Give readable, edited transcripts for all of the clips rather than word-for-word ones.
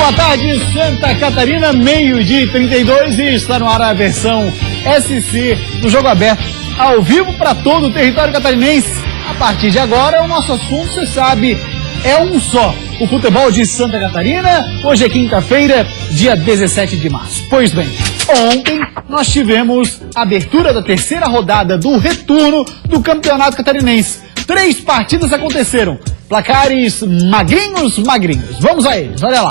Boa tarde, Santa Catarina, 12h32 e está no ar a versão SC do Jogo Aberto, ao vivo para todo o território catarinense. A partir de agora, o nosso assunto, você sabe, é um só: o futebol de Santa Catarina. Hoje é quinta-feira, dia 17 de março. Pois bem, ontem nós tivemos a abertura da terceira rodada do retorno do Campeonato Catarinense. 3 partidas aconteceram, placares magrinhos. Vamos a eles, olha lá.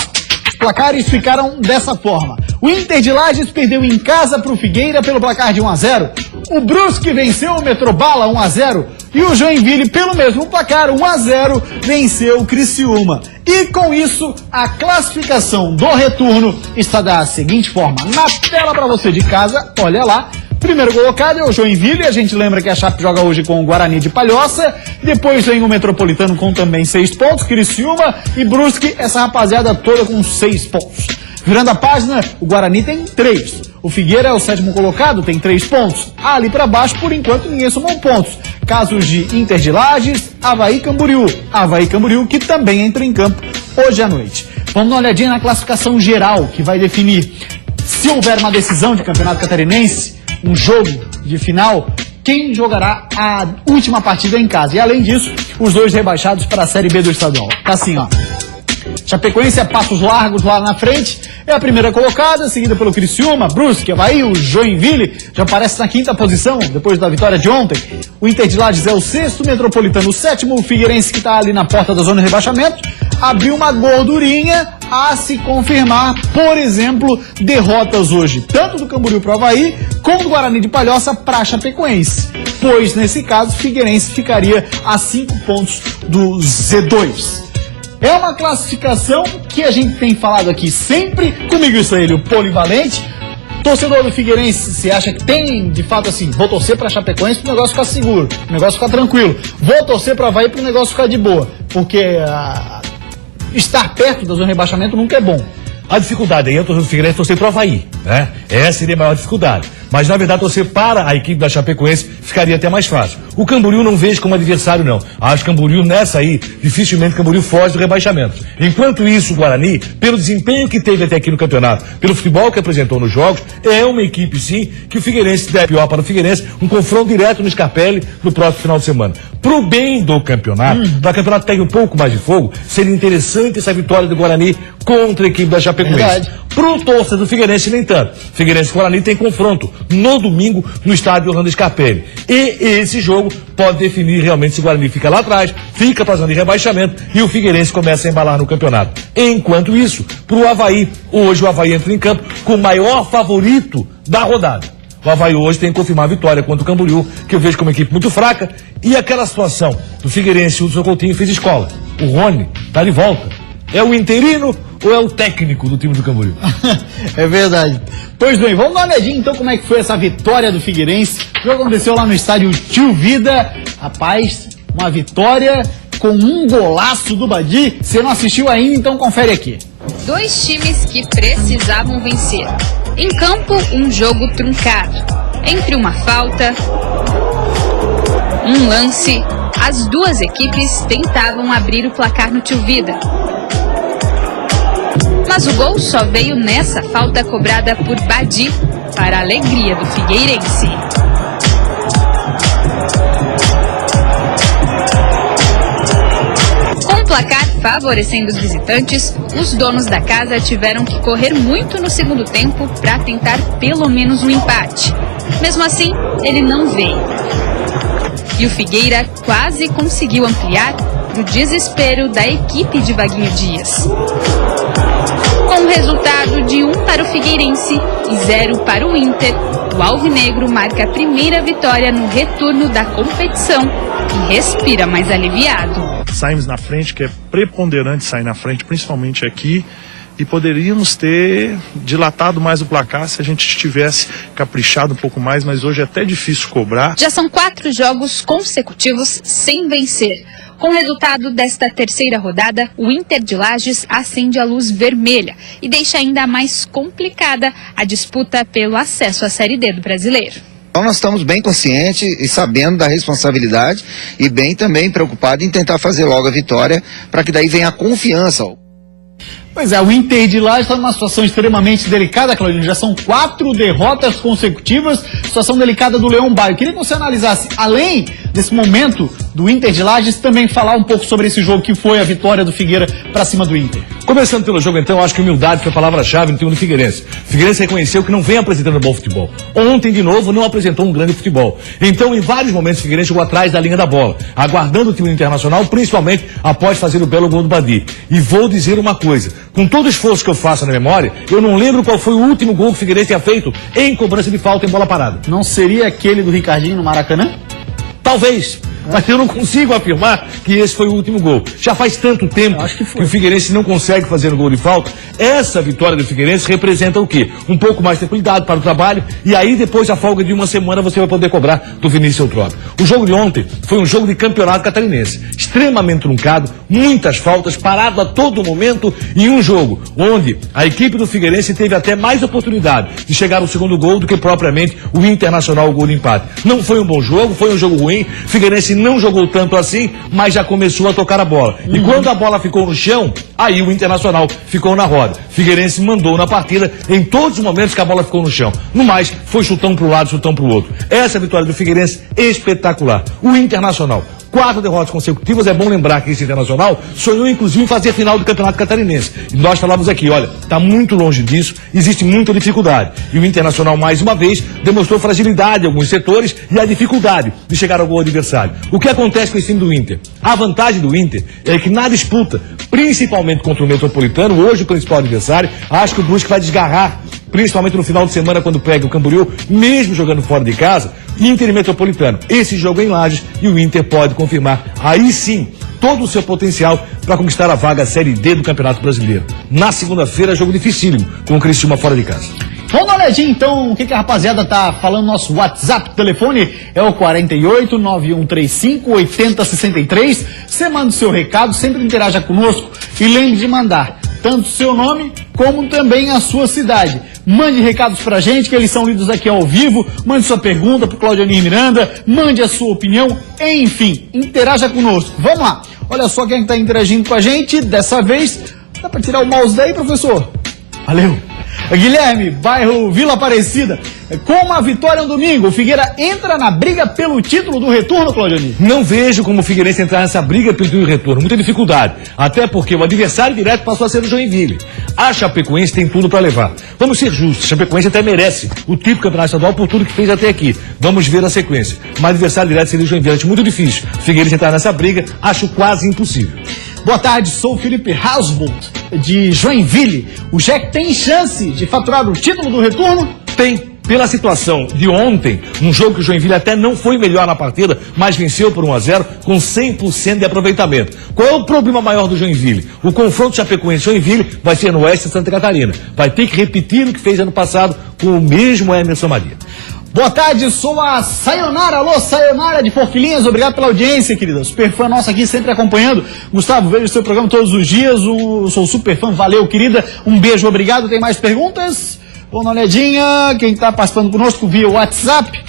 Os placares ficaram dessa forma: o Inter de Lages perdeu em casa para o Figueira pelo placar de 1-0. O Brusque venceu o Metrobala 1-0. E o Joinville, pelo mesmo placar, 1-0, venceu o Criciúma. E com isso, a classificação do retorno está da seguinte forma: na tela para você de casa, olha lá. Primeiro colocado é o Joinville, a gente lembra que a Chape joga hoje com o Guarani de Palhoça. Depois vem o Metropolitano com também 6 pontos, Criciúma e Brusque, essa rapaziada toda com 6 pontos. Virando a página, o Guarani tem 3. O Figueira é o 7º colocado, tem 3 pontos. Ali para baixo, por enquanto, ninguém somou pontos. Casos de Inter de Lages, Avaí e Camboriú. Avaí e Camboriú que também entra em campo hoje à noite. Vamos dar uma olhadinha na classificação geral, que vai definir, se houver uma decisão de Campeonato Catarinense, um jogo de final, quem jogará a última partida em casa. E além disso, os 2 rebaixados para a Série B do estadual. Tá assim, ó. Chapecoense, a passos largos lá na frente, é a primeira colocada, seguida pelo Criciúma, Brusque, Avaí, o Joinville já aparece na 5ª posição, depois da vitória de ontem. O Inter de Lages é o 6º, Metropolitano o 7º, o Figueirense, que está ali na porta da zona de rebaixamento, abriu uma gordurinha a se confirmar, por exemplo, derrotas hoje, tanto do Camboriú para o Avaí, como do Guarani de Palhoça para a Chapecoense. Pois, nesse caso, o Figueirense ficaria a 5 pontos do Z2. É uma classificação que a gente tem falado aqui sempre. Comigo isso é ele, o polivalente. Torcedor do Figueirense, você acha que tem, de fato, assim, vou torcer para a Chapecoense para o negócio ficar seguro, o negócio ficar tranquilo. Vou torcer para o Avaí para o negócio ficar de boa. Porque estar perto da zona de rebaixamento nunca é bom. A dificuldade aí é o torcedor do Figueirense torcer para o Avaí, né? Essa seria a maior dificuldade. Mas, na verdade, torcer para a equipe da Chapecoense ficaria até mais fácil. O Camboriú não vejo como adversário, não. Acho que o Camboriú, nessa aí, dificilmente o Camboriú foge do rebaixamento. Enquanto isso, o Guarani, pelo desempenho que teve até aqui no campeonato, pelo futebol que apresentou nos jogos, é uma equipe, sim, que o Figueirense deve pior para o Figueirense, um confronto direto no Scarpelli no próximo final de semana. Pro bem do campeonato, para o campeonato ter um pouco mais de fogo, seria interessante essa vitória do Guarani contra a equipe da Chapecoense. Pro torcedor do Figueirense, nem tanto. Figueirense e Guarani tem confronto no domingo no estádio Orlando Scarpelli. E esse jogo pode definir realmente se o Guarani fica lá atrás, fica fazendo de rebaixamento e o Figueirense começa a embalar no campeonato. Enquanto isso, pro Avaí, hoje o Avaí entra em campo com o maior favorito da rodada. O Avaí hoje tem que confirmar a vitória contra o Camboriú, que eu vejo como uma equipe muito fraca. E aquela situação do Figueirense, o Hudson Coutinho fez escola. O Rony tá de volta. É o interino ou é o técnico do time do Camboriú? É verdade. Pois bem, vamos dar uma olhadinha então como é que foi essa vitória do Figueirense. O jogo aconteceu lá no estádio Tio Vida. Rapaz, uma vitória com um golaço do Badi. Você não assistiu ainda, então confere aqui. 2 times que precisavam vencer. Em campo, um jogo truncado. Entre uma falta, um lance, as 2 equipes tentavam abrir o placar no Tio Vida. Mas o gol só veio nessa falta cobrada por Badi, para a alegria do Figueirense. Com o placar favorecendo os visitantes, os donos da casa tiveram que correr muito no segundo tempo para tentar pelo menos um empate. Mesmo assim, ele não veio. E o Figueira quase conseguiu ampliar do desespero da equipe de Vaguinho Dias. Com o resultado de 1 para o Figueirense e 0 para o Inter, o Alvinegro marca a primeira vitória no retorno da competição e respira mais aliviado. Saímos na frente, que é preponderante sair na frente, principalmente aqui, e poderíamos ter dilatado mais o placar se a gente tivesse caprichado um pouco mais, mas hoje é até difícil cobrar. Já são 4 jogos consecutivos sem vencer. Com o resultado desta terceira rodada, o Inter de Lages acende a luz vermelha e deixa ainda mais complicada a disputa pelo acesso à Série D do Brasileiro. Então nós estamos bem conscientes e sabendo da responsabilidade e bem também preocupados em tentar fazer logo a vitória para que daí venha a confiança. Pois é, o Inter de Lages está numa situação extremamente delicada, Claudinho. Já são 4 derrotas consecutivas, situação delicada do Leão Baio. Queria que você analisasse, além desse momento do Inter de Lages, também falar um pouco sobre esse jogo que foi a vitória do Figueira para cima do Inter. Começando pelo jogo, então, acho que humildade foi a palavra-chave no time do Figueirense. O Figueirense reconheceu que não vem apresentando bom futebol. Ontem, de novo, não apresentou um grande futebol. Então, em vários momentos, o Figueirense jogou atrás da linha da bola, aguardando o time internacional, principalmente após fazer o belo gol do Badi. E vou dizer uma coisa, com todo o esforço que eu faço na memória, eu não lembro qual foi o último gol que o Figueirense tenha feito em cobrança de falta em bola parada. Não seria aquele do Ricardinho no Maracanã? Talvez, mas eu não consigo afirmar que esse foi o último gol. Já faz tanto tempo que o Figueirense não consegue fazer um gol de falta. Essa vitória do Figueirense representa o quê? Um pouco mais de tranquilidade para o trabalho, e aí depois da folga de uma semana você vai poder cobrar do Vinícius Eutrópio. O jogo de ontem foi um jogo de campeonato catarinense, extremamente truncado, muitas faltas, parado a todo momento, e um jogo onde a equipe do Figueirense teve até mais oportunidade de chegar ao segundo gol do que propriamente o Internacional, o gol de empate. Não foi um bom jogo, foi um jogo ruim. O Figueirense não jogou tanto assim, mas já começou a tocar a bola. E quando a bola ficou no chão, aí o Internacional ficou na roda. Figueirense mandou na partida em todos os momentos que a bola ficou no chão. No mais, foi chutão para um lado, chutão para o outro. Essa vitória do Figueirense espetacular. O Internacional, 4 derrotas consecutivas. É bom lembrar que esse Internacional sonhou inclusive em fazer a final do Campeonato Catarinense. E nós falamos aqui, olha, está muito longe disso, existe muita dificuldade. E o Internacional, mais uma vez, demonstrou fragilidade em alguns setores e a dificuldade de chegar ao gol adversário. O que acontece com esse time do Inter? A vantagem do Inter é que na disputa, principalmente contra o Metropolitano, hoje o principal adversário, acho que o Brusque vai desgarrar, principalmente no final de semana, quando pega o Camboriú, mesmo jogando fora de casa, Inter e Metropolitano. Esse jogo é em Lages e o Inter pode confirmar, aí sim, todo o seu potencial para conquistar a vaga Série D do Campeonato Brasileiro. Na segunda-feira, jogo dificílimo, com o Criciúma fora de casa. Vamos dar uma olhadinha então o que a rapaziada tá falando no nosso WhatsApp. O telefone é o 48 9135 8063. Você manda o seu recado, sempre interaja conosco e lembre de mandar tanto o seu nome como também a sua cidade. Mande recados pra gente, que eles são lidos aqui ao vivo. Mande sua pergunta pro Claudionir Miranda, mande a sua opinião, enfim, interaja conosco. Vamos lá, olha só quem tá interagindo com a gente. Dessa vez, dá pra tirar o mouse daí, professor? Valeu. Guilherme, bairro Vila Aparecida. Com a vitória no domingo, o Figueira entra na briga pelo título do retorno, Claudionir? Não vejo como o Figueirense entrar nessa briga pelo título do retorno. Muita dificuldade. Até porque o adversário direto passou a ser o Joinville. A Chapecoense tem tudo para levar. Vamos ser justos. A Chapecoense até merece o título do Campeonato Estadual por tudo que fez até aqui. Vamos ver a sequência. Mas o adversário direto seria o Joinville. Acho muito difícil. O Figueirense entrar nessa briga, acho quase impossível. Boa tarde, sou o Felipe Hasbolt, de Joinville. O Jack tem chance de faturar o título do retorno? Tem. Pela situação de ontem, um jogo que o Joinville até não foi melhor na partida, mas venceu por 1-0 com 100% de aproveitamento. Qual é o problema maior do Joinville? O confronto Chapecoense-Joinville vai ser no oeste de Santa Catarina. Vai ter que repetir o que fez ano passado com o mesmo Emerson Maria. Boa tarde, sou a Sayonara. Alô, Sayonara de Porquilinhas, obrigado pela audiência, querida. Super fã nossa aqui, sempre acompanhando. Gustavo, vejo o seu programa todos os dias. Sou super fã, valeu, querida. Um beijo, obrigado. Tem mais perguntas? Vamos dar uma olhadinha. Quem está participando conosco via WhatsApp.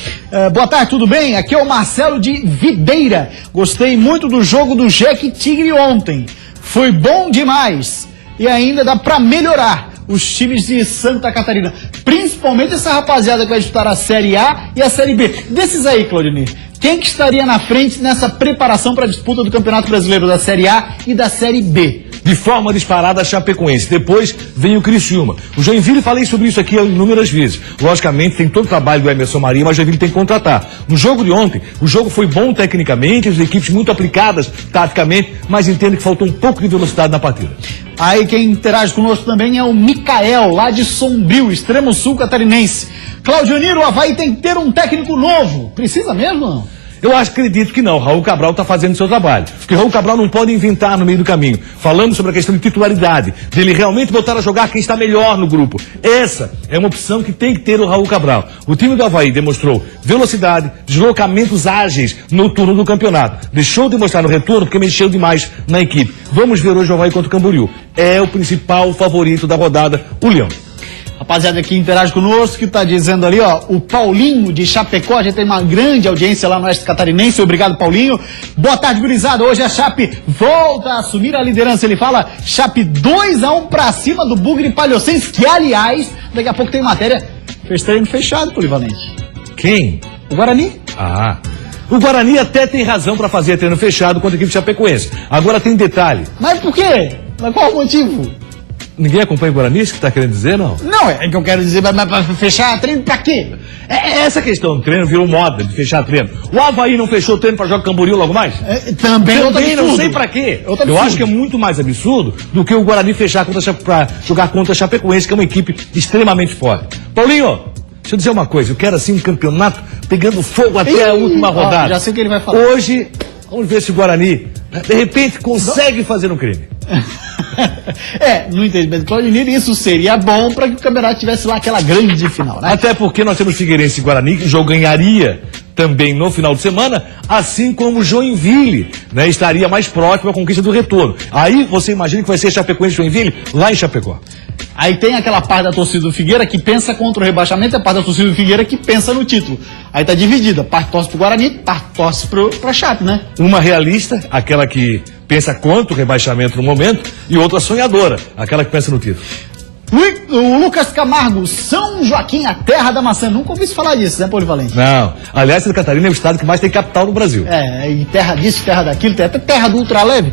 Boa tarde, tudo bem? Aqui é o Marcelo de Videira. Gostei muito do jogo do Jack Tigre ontem. Foi bom demais. E ainda dá para melhorar os times de Santa Catarina. Principalmente essa rapaziada que vai disputar a Série A e a Série B. Desses aí, Claudionir, quem que estaria na frente nessa preparação para a disputa do Campeonato Brasileiro da Série A e da Série B? De forma disparada, a Chapecoense. Depois vem o Criciúma. O Joinville, falei sobre isso aqui inúmeras vezes. Logicamente, tem todo o trabalho do Emerson Maria, mas o Joinville tem que contratar. No jogo de ontem, o jogo foi bom tecnicamente, as equipes muito aplicadas taticamente, mas entendo que faltou um pouco de velocidade na partida. Aí quem interage conosco também é o Micael, lá de Sombrio, extremo sul catarinense. Claudionir, o Avaí tem que ter um técnico novo. Precisa mesmo ou não? Eu acredito que não. Raul Cabral está fazendo o seu trabalho. Porque Raul Cabral não pode inventar no meio do caminho. Falamos sobre a questão de titularidade, dele realmente voltar a jogar quem está melhor no grupo. Essa é uma opção que tem que ter o Raul Cabral. O time do Avaí demonstrou velocidade, deslocamentos ágeis no turno do campeonato. Deixou de mostrar no retorno porque mexeu demais na equipe. Vamos ver hoje o Avaí contra o Camboriú. É o principal favorito da rodada, o Leão. Rapaziada que interage conosco, que tá dizendo ali, ó, o Paulinho de Chapecó, a gente tem uma grande audiência lá no Oeste Catarinense, obrigado Paulinho. Boa tarde, gurizada, hoje a Chape volta a assumir a liderança, ele fala, Chape 2-1 pra cima do Bugre Palhocense, que aliás, daqui a pouco tem matéria, fez treino fechado, Polivalente. Quem? O Guarani? Ah, o Guarani até tem razão para fazer treino fechado contra a equipe chapecoense. Agora tem detalhe. Mas por quê? Mas qual o motivo? Ninguém acompanha o Guarani, isso que tá querendo dizer, não? Não, é que eu quero dizer, mas pra fechar treino pra quê? Essa questão do treino virou moda, de fechar treino. O Avaí não fechou treino para jogar Camboriú logo mais? Também não sei pra quê. Eu acho que é muito mais absurdo do que o Guarani fechar pra jogar contra a Chapecoense, que é uma equipe extremamente forte. Paulinho, deixa eu dizer uma coisa, eu quero assim um campeonato pegando fogo até a última rodada. Já sei o que ele vai falar. Hoje, vamos ver se o Guarani, de repente, consegue fazer um crime. No entendimento do Claudinei, isso seria bom para que o campeonato tivesse lá aquela grande final, né? Até porque nós temos Figueirense e Guarani, que o jogo ganharia também no final de semana, assim como o Joinville, né, estaria mais próximo à conquista do retorno. Aí você imagina que vai ser Chapecoense e Joinville lá em Chapecó. Aí tem aquela parte da torcida do Figueira que pensa contra o rebaixamento e a parte da torcida do Figueira que pensa no título. Aí tá dividida, parte torce pro Guarani, parte torce pra Chape, né? Uma realista, aquela que pensa contra o rebaixamento no momento, e outra sonhadora, aquela que pensa no título. O Lucas Camargo, São Joaquim, a terra da maçã. Nunca ouvi falar disso, né, Polivalente? Não. Aliás, Santa Catarina é o estado que mais tem capital no Brasil. E terra disso, terra daquilo, tem até terra do ultraleve.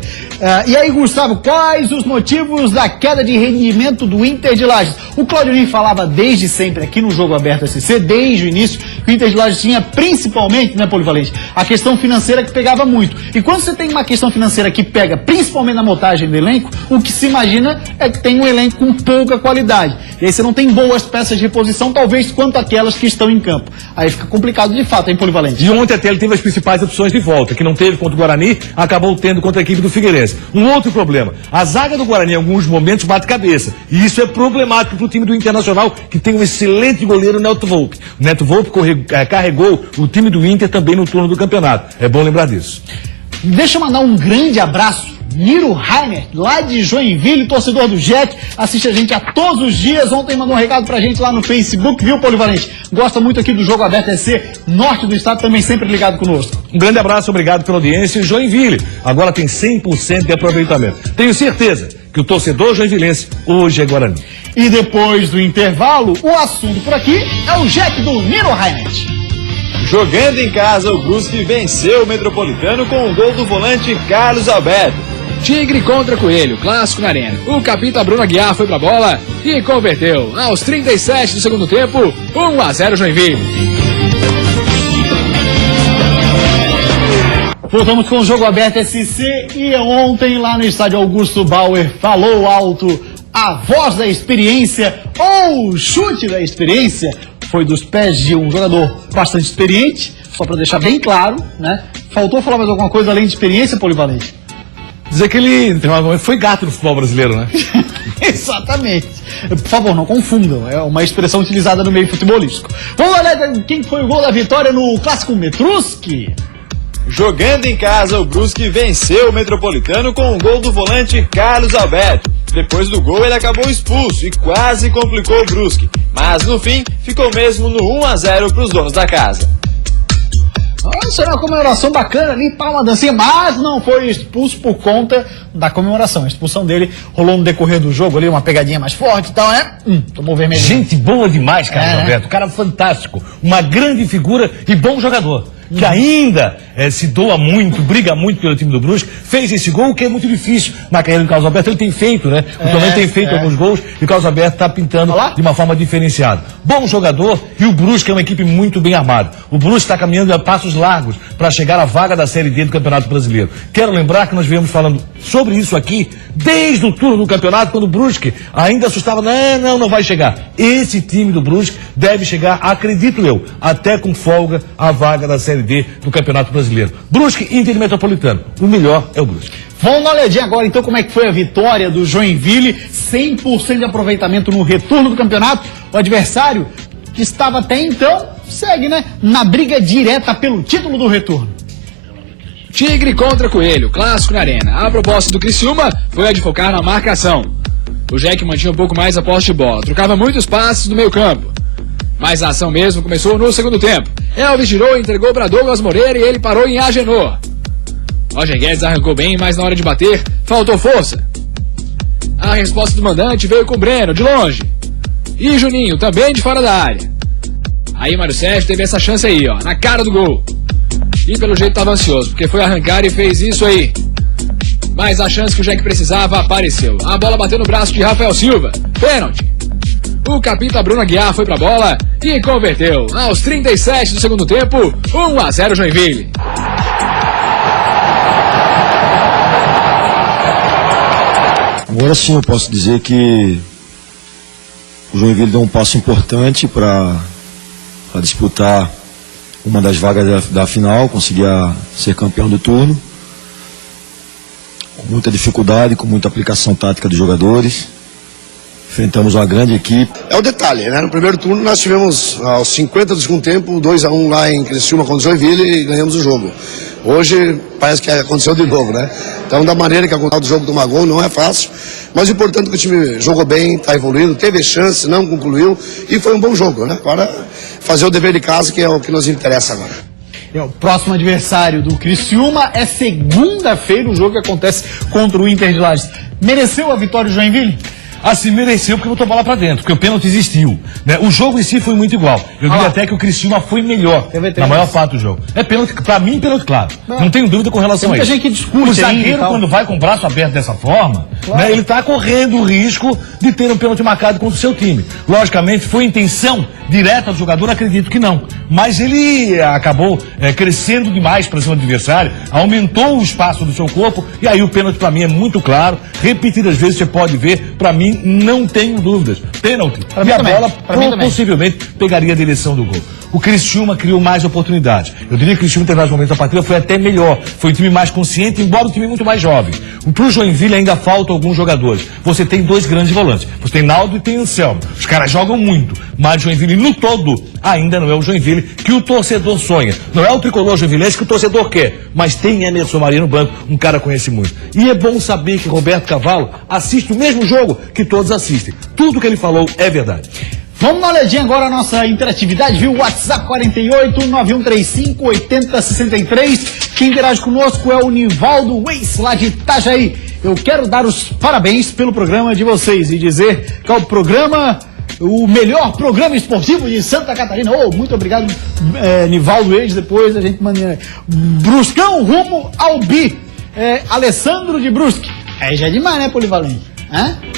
E aí, Gustavo, quais os motivos da queda de rendimento do Inter de Lages? O Claudinei falava desde sempre aqui no Jogo Aberto SC, desde o início, que o Inter de Lages tinha principalmente, né, Polivalente, a questão financeira que pegava muito. E quando você tem uma questão financeira que pega principalmente na montagem do elenco, o que se imagina é que tem um elenco com pouca qualidade. E aí você não tem boas peças de reposição, talvez quanto aquelas que estão em campo. Aí fica complicado de fato, hein, Polivalente? E ontem até ele teve as principais opções de volta, que não teve contra o Guarani, acabou tendo contra a equipe do Figueirense. Um outro problema, a zaga do Guarani em alguns momentos bate cabeça. E isso é problemático para o time do Internacional, que tem um excelente goleiro, Neto Volpe. O Neto Volpe carregou o time do Inter também no turno do campeonato. É bom lembrar disso. Deixa eu mandar um grande abraço. Niro Rainer, lá de Joinville, torcedor do Jack, assiste a gente a todos os dias. Ontem mandou um recado pra gente lá no Facebook, viu, Polivalente? Gosta muito aqui do Jogo Aberto SC, norte do estado, também sempre ligado conosco. Um grande abraço, obrigado pela audiência. Joinville agora tem 100% de aproveitamento. Tenho certeza que o torcedor joinvilense hoje é Guarani. E depois do intervalo, o assunto por aqui é o Jack do Niro Rainer. Jogando em casa, o Brusque venceu o Metropolitano com um gol do volante Carlos Alberto. Tigre contra Coelho, clássico na arena. O capita Bruno Aguiar foi pra bola e converteu. Aos 37 do segundo tempo, 1-0 Joinville. Voltamos com o Jogo Aberto SC e ontem lá no estádio Augusto Bauer falou alto a voz da experiência ou o chute da experiência foi dos pés de um jogador bastante experiente, só para deixar bem claro, né? Faltou falar mais alguma coisa além de experiência, Polivalente? Dizer que ele foi gato no futebol brasileiro, né? Exatamente. Por favor, não confundam. É uma expressão utilizada no meio futebolístico. Vamos olhar quem foi o gol da vitória no Clássico Metrusque. Jogando em casa, o Brusque venceu o Metropolitano com um gol do volante Carlos Alberto. Depois do gol, ele acabou expulso e quase complicou o Brusque. Mas no fim, ficou mesmo no 1-0 para os donos da casa. Isso era uma comemoração bacana ali, uma dancinha, mas não foi expulso por conta da comemoração. A expulsão dele rolou no decorrer do jogo ali, uma pegadinha mais forte e tal, né? Tomou vermelho. Gente boa demais, Carlos Alberto. Cara fantástico. Uma grande figura e bom jogador. Que ainda se doa muito, briga muito pelo time do Brusque, fez esse gol, que é muito difícil na carreira do Carlos Alberto. Ele tem feito, né? O Tomé tem feito alguns gols e o Carlos Alberto está pintando de uma forma diferenciada. Bom jogador e o Brusque é uma equipe muito bem armada. O Brusque está caminhando a passos largos para chegar à vaga da Série D do Campeonato Brasileiro. Quero lembrar que nós viemos falando sobre isso aqui desde o turno do campeonato, quando o Brusque ainda assustava, não vai chegar. Esse time do Brusque deve chegar, acredito eu, até com folga à vaga da Série D do Campeonato Brasileiro. Brusque, Inter e Metropolitano. O melhor é o Brusque. Vamos dar uma olhadinha agora, então, como é que foi a vitória do Joinville. 100% de aproveitamento no retorno do campeonato. O adversário, que estava até então, segue, né? Na briga direta pelo título do retorno. Tigre contra Coelho, clássico na arena. A proposta do Criciúma foi a de focar na marcação. O Jack mantinha um pouco mais a posse de bola, trocava muitos passes no meio campo. Mas a ação mesmo começou no segundo tempo. Elvis girou e entregou para Douglas Moreira e ele parou em Agenor. Roger Guedes arrancou bem, mas na hora de bater, faltou força. A resposta do mandante veio com o Breno, de longe. E Juninho, também de fora da área. Aí Mário Sérgio teve essa chance aí, ó, na cara do gol. E pelo jeito estava ansioso, porque foi arrancar e fez isso aí. Mas a chance que o Jack precisava apareceu. A bola bateu no braço de Rafael Silva. Pênalti. O capitão Bruno Aguiar foi pra bola e converteu. Aos 37 do segundo tempo, 1-0 Joinville. Agora sim eu posso dizer que o Joinville deu um passo importante para disputar uma das vagas da final, conseguia ser campeão do turno. Com muita dificuldade, com muita aplicação tática dos jogadores. Enfrentamos uma grande equipe. É o detalhe, né? No primeiro turno nós tivemos aos 50 do segundo tempo 2-1 lá em Criciúma contra o Joinville e ganhamos o jogo. Hoje parece que aconteceu de novo, né? Então da maneira que aconteceu o jogo tomar gol não é fácil, mas o importante é que o time jogou bem, está evoluindo, teve chance, não concluiu e foi um bom jogo, né? Agora fazer o dever de casa que é o que nos interessa agora. O próximo adversário do Criciúma é segunda-feira, o jogo que acontece contra o Inter de Lages. Mereceu a vitória do Joinville? Assim, mereceu porque botou a bola pra dentro, porque o pênalti existiu, né? O jogo em si foi muito igual. Eu diria até que o Criciúma foi melhor na maior parte do jogo. É pênalti, pra mim, pênalti claro. Não tenho dúvida com relação a isso. Tem muita gente que discute. O zagueiro, quando vai com o braço aberto dessa forma, né, ele tá correndo o risco de ter um pênalti marcado contra o seu time. Logicamente, foi intenção direta do jogador, acredito que não. Mas ele acabou crescendo demais para cima do adversário, aumentou o espaço do seu corpo, e aí o pênalti pra mim é muito claro. Repetidas vezes você pode ver, pra mim, não tenho dúvidas. Pênalti. E a bola possivelmente pegaria a direção do gol. O Criciúma criou mais oportunidades. Eu diria que o Criciúma, em determinados momentos da partida, foi até melhor. Foi um time mais consciente, embora o time muito mais jovem. Pro Joinville ainda faltam alguns jogadores. Você tem dois grandes volantes. Você tem Naldo e tem o Anselmo. Os caras jogam muito. Mas o Joinville, no todo, ainda não é o Joinville que o torcedor sonha. Não é o tricolor joinvilense que o torcedor quer. Mas tem Emerson Maria no banco. Um cara conhece muito. E é bom saber que Roberto Cavalo assiste o mesmo jogo que todos assistem. Tudo que ele falou é verdade. Vamos dar uma olhadinha agora na nossa interatividade, viu? WhatsApp 48-9135-8063. Quem interage conosco é o Nivaldo Weiss, lá de Itajaí. Eu quero dar os parabéns pelo programa de vocês e dizer que é o melhor programa esportivo de Santa Catarina. Oh, muito obrigado, Nivaldo Weiss. Depois a gente manda Bruscão rumo ao Bi. Alessandro de Brusque. Aí já é demais, né, Polivalente?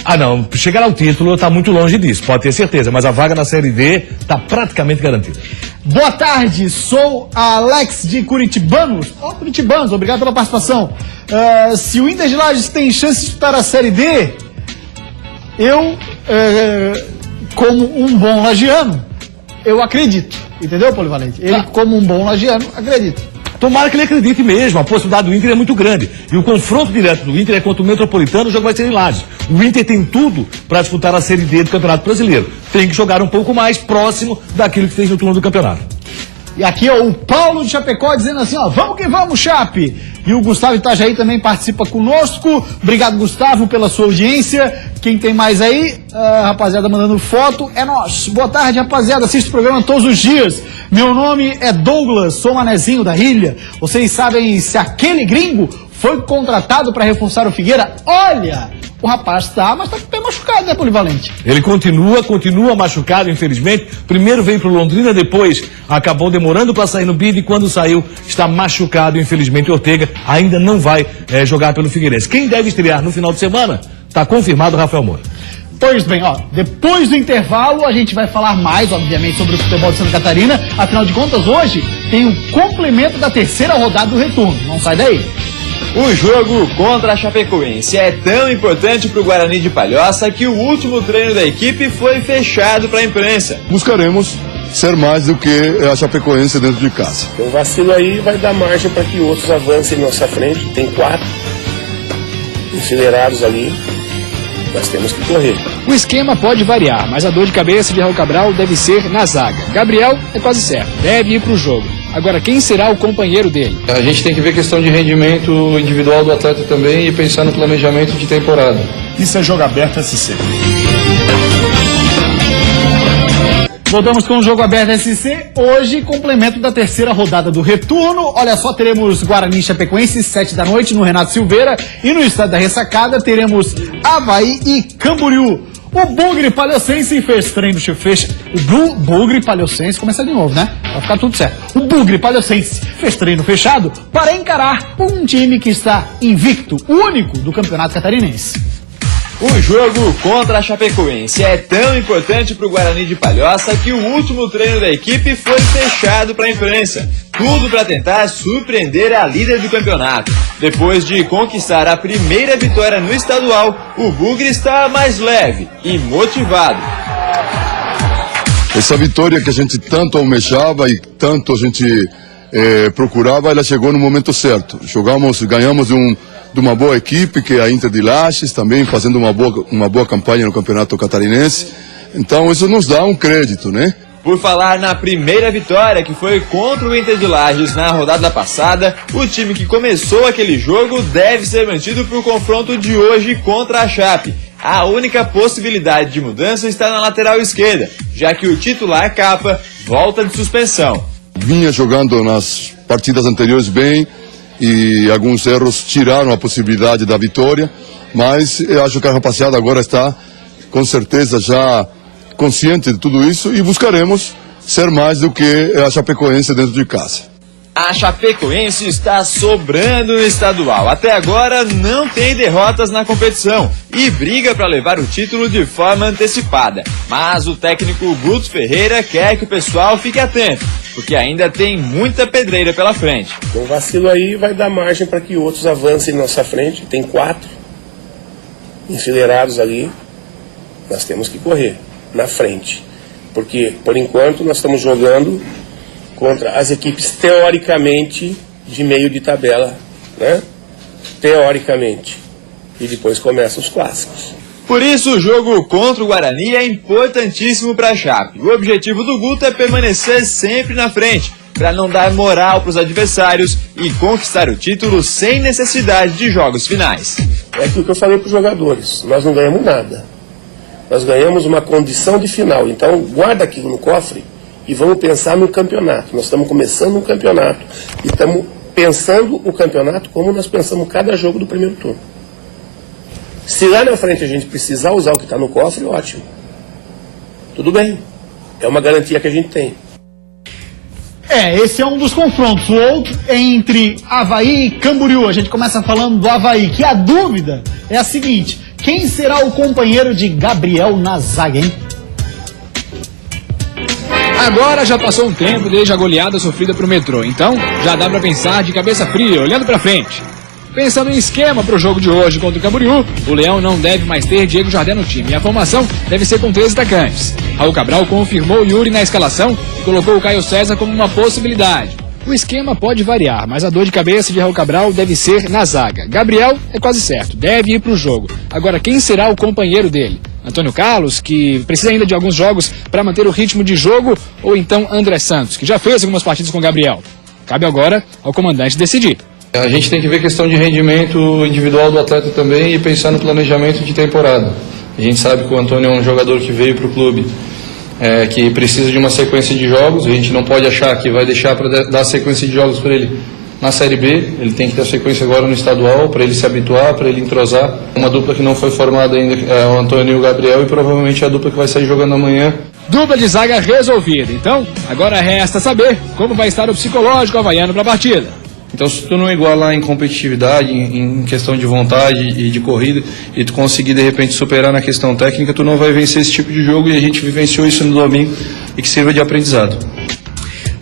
Ah, não. Chegar ao título está muito longe disso, pode ter certeza. Mas a vaga na Série D está praticamente garantida. Boa tarde, sou Alex de Curitibanos. Curitibanos, obrigado pela participação. Se o Inter de Lages tem chance de disputar a Série D, eu, como um bom lagiano, eu acredito. Entendeu, Polivalente? Ele, como um bom lagiano, acredita. Tomara que ele acredite mesmo, a possibilidade do Inter é muito grande. E o confronto direto do Inter é contra o Metropolitano, o jogo vai ser em Lages. O Inter tem tudo para disputar a Série D do Campeonato Brasileiro. Tem que jogar um pouco mais próximo daquilo que fez no turno do campeonato. E aqui, ó, o Paulo de Chapecó dizendo assim, ó, vamos que vamos, Chape! E o Gustavo Itajaí também participa conosco. Obrigado, Gustavo, pela sua audiência. Quem tem mais aí? Rapaziada mandando foto, é nós. Boa tarde, rapaziada. Assisto o programa todos os dias. Meu nome é Douglas, sou manezinho da Ilha. Vocês sabem se aquele gringo foi contratado para reforçar o Figueira? Olha, o rapaz mas tá bem machucado, né, Polivalente? Ele continua machucado, infelizmente. Primeiro veio pro Londrina, depois acabou demorando para sair no bid e quando saiu está machucado, infelizmente. Ortega ainda não vai jogar pelo Figueirense. Quem deve estrear no final de semana? Tá confirmado, Rafael Moura. Pois bem, ó, depois do intervalo a gente vai falar mais, obviamente, sobre o futebol de Santa Catarina. Afinal de contas, hoje tem o complemento da terceira rodada do retorno. Não sai daí. O jogo contra a Chapecoense é tão importante para o Guarani de Palhoça que o último treino da equipe foi fechado para a imprensa. Buscaremos ser mais do que a Chapecoense dentro de casa. O vacilo aí vai dar margem para que outros avancem em nossa frente. Tem 4 enfileirados ali. Nós temos que correr. O esquema pode variar, mas a dor de cabeça de Raul Cabral deve ser na zaga. Gabriel é quase certo, deve ir para o jogo. Agora, quem será o companheiro dele? A gente tem que ver questão de rendimento individual do atleta também e pensar no planejamento de temporada. Isso é Jogo Aberto SC. Voltamos com o Jogo Aberto SC, hoje complemento da terceira rodada do retorno. Olha só, teremos Guarani e Chapecoense, 7 da noite, no Renato Silveira. E no estádio da Ressacada teremos Avaí e Camboriú. O Bugre Palhocense fez treino, o Bugre Palhocense, começa de novo, né? Vai ficar tudo certo. O Bugre Palhocense fez treino fechado para encarar um time que está invicto, o único do Campeonato Catarinense. O jogo contra a Chapecoense é tão importante para o Guarani de Palhoça que o último treino da equipe foi fechado para a imprensa. Tudo para tentar surpreender a líder do campeonato. Depois de conquistar a primeira vitória no estadual, o Bugre está mais leve e motivado. Essa vitória que a gente tanto almejava e tanto a gente procurava, ela chegou no momento certo. Ganhamos de uma boa equipe, que é a Inter de Lages, também fazendo uma boa campanha no Campeonato Catarinense. Então isso nos dá um crédito, né? Por falar na primeira vitória, que foi contra o Inter de Lages na rodada passada, o time que começou aquele jogo deve ser mantido para o confronto de hoje contra a Chape. A única possibilidade de mudança está na lateral esquerda, já que o titular Capa volta de suspensão. Vinha jogando nas partidas anteriores bem, e alguns erros tiraram a possibilidade da vitória, mas eu acho que a rapaziada agora está com certeza já consciente de tudo isso e buscaremos ser mais do que a Chapecoense dentro de casa. A Chapecoense está sobrando no estadual. Até agora não tem derrotas na competição e briga para levar o título de forma antecipada. Mas o técnico Guto Ferreira quer que o pessoal fique atento, porque ainda tem muita pedreira pela frente. Um vacilo aí vai dar margem para que outros avancem em nossa frente. Tem 4 enfileirados ali. Nós temos que correr na frente, porque por enquanto nós estamos jogando contra as equipes teoricamente de meio de tabela, né? Teoricamente. E depois começam os clássicos. Por isso, o jogo contra o Guarani é importantíssimo para a Chape. O objetivo do Guto é permanecer sempre na frente, para não dar moral para os adversários e conquistar o título sem necessidade de jogos finais. É aquilo que eu falei para os jogadores, nós não ganhamos nada. Nós ganhamos uma condição de final, então guarda aquilo no cofre e vamos pensar no campeonato. Nós estamos começando um campeonato e estamos pensando o campeonato como nós pensamos cada jogo do primeiro turno. Se lá na frente a gente precisar usar o que está no cofre, ótimo. Tudo bem. É uma garantia que a gente tem. Esse é um dos confrontos. O outro é entre Avaí e Camboriú. A gente começa falando do Avaí, que a dúvida é a seguinte: quem será o companheiro de Gabriel na zaga, hein? Agora já passou um tempo desde a goleada sofrida pro Metrô, então já dá pra pensar de cabeça fria, olhando pra frente. Pensando em esquema pro jogo de hoje contra o Camboriú, o Leão não deve mais ter Diego Jardel no time e a formação deve ser com 3 atacantes. Raul Cabral confirmou Yuri na escalação e colocou o Caio César como uma possibilidade. O esquema pode variar, mas a dor de cabeça de Raul Cabral deve ser na zaga. Gabriel é quase certo, deve ir pro jogo. Agora, quem será o companheiro dele? Antônio Carlos, que precisa ainda de alguns jogos para manter o ritmo de jogo, ou então André Santos, que já fez algumas partidas com Gabriel? Cabe agora ao comandante decidir. A gente tem que ver questão de rendimento individual do atleta também e pensar no planejamento de temporada. A gente sabe que o Antônio é um jogador que veio para o clube, que precisa de uma sequência de jogos. A gente não pode achar que vai deixar para dar sequência de jogos para ele na Série B. Ele tem que ter sequência agora no estadual, para ele se habituar, para ele entrosar. Uma dupla que não foi formada ainda é o Antônio e o Gabriel, e provavelmente é a dupla que vai sair jogando amanhã. Dupla de zaga resolvida. Então, agora resta saber como vai estar o psicológico havaiano para a partida. Então, se tu não igualar em competitividade, em questão de vontade e de corrida, e tu conseguir de repente superar na questão técnica, tu não vai vencer esse tipo de jogo, e a gente vivenciou isso no domingo, e que sirva de aprendizado.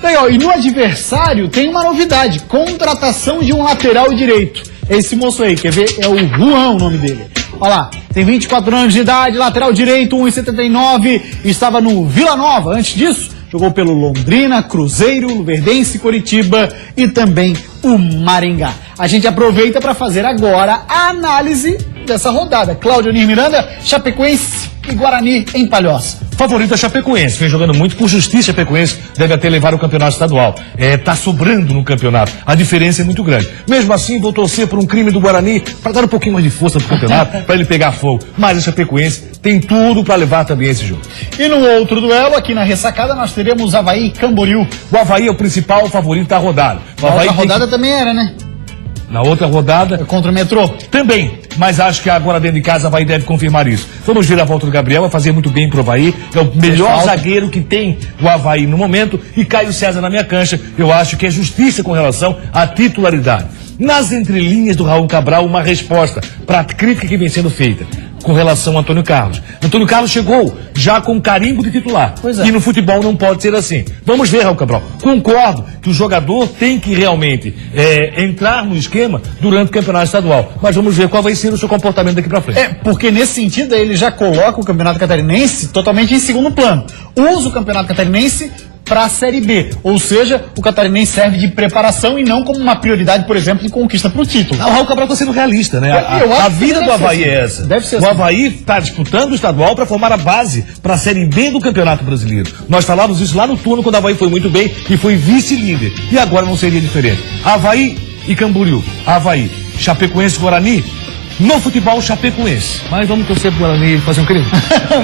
Legal, e no adversário tem uma novidade: contratação de um lateral direito. Esse moço aí, quer ver? É o Juan, o nome dele. Olha lá, tem 24 anos de idade, lateral direito, 1,79, estava no Vila Nova. Antes disso, jogou pelo Londrina, Cruzeiro, Luverdense, Coritiba e também o Maringá. A gente aproveita para fazer agora a análise dessa rodada. Cláudio Nir Miranda, Chapecoense e Guarani em Palhoça. Favorito é Chapecoense, vem jogando muito por justiça. Chapecoense deve até levar o campeonato estadual. Tá sobrando no campeonato. A diferença é muito grande. Mesmo assim, vou torcer por um crime do Guarani para dar um pouquinho mais de força pro campeonato, para ele pegar fogo. Mas a Chapecoense tem tudo para levar também esse jogo. E no outro duelo, aqui na ressacada, nós teremos Avaí e Camboriú. O Avaí é o principal favorito da rodada. A outra rodada também era, né? Na outra rodada... Contra o Metrô? Também, mas acho que agora dentro de casa o Avaí deve confirmar isso. Vamos ver a volta do Gabriel, vai fazer muito bem pro Avaí. É o melhor zagueiro que tem o Avaí no momento. E Caio César na minha cancha, eu acho que é justiça com relação à titularidade. Nas entrelinhas do Raul Cabral, uma resposta para a crítica que vem sendo feita com relação ao Antônio Carlos. Antônio Carlos chegou já com carimbo de titular. E no futebol não pode ser assim. Vamos ver, Raul Cabral. Concordo que o jogador tem que realmente entrar no esquema durante o campeonato estadual. Mas vamos ver qual vai ser o seu comportamento daqui pra frente. Porque nesse sentido ele já coloca o Campeonato Catarinense totalmente em segundo plano. Usa o Campeonato Catarinense para a Série B, ou seja, o Catarinense serve de preparação e não como uma prioridade, por exemplo, de conquista para o título. O Raul Cabral está sendo realista, né? A vida do Avaí é essa. Deve ser o assim. Avaí está disputando o estadual para formar a base para a Série B do Campeonato Brasileiro. Nós falávamos isso lá no turno, quando o Avaí foi muito bem e foi vice-líder. E agora não seria diferente. Avaí e Camboriú. Avaí, Chapecoense e Guarani. No futebol, Chapecoense. Mas vamos torcer pro Guarani fazer um crime.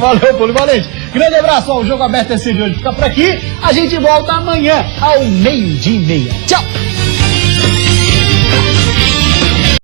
Valeu, Polivalente. Grande abraço. O Jogo Aberto esse de hoje fica por aqui. A gente volta amanhã ao 12:30. Tchau.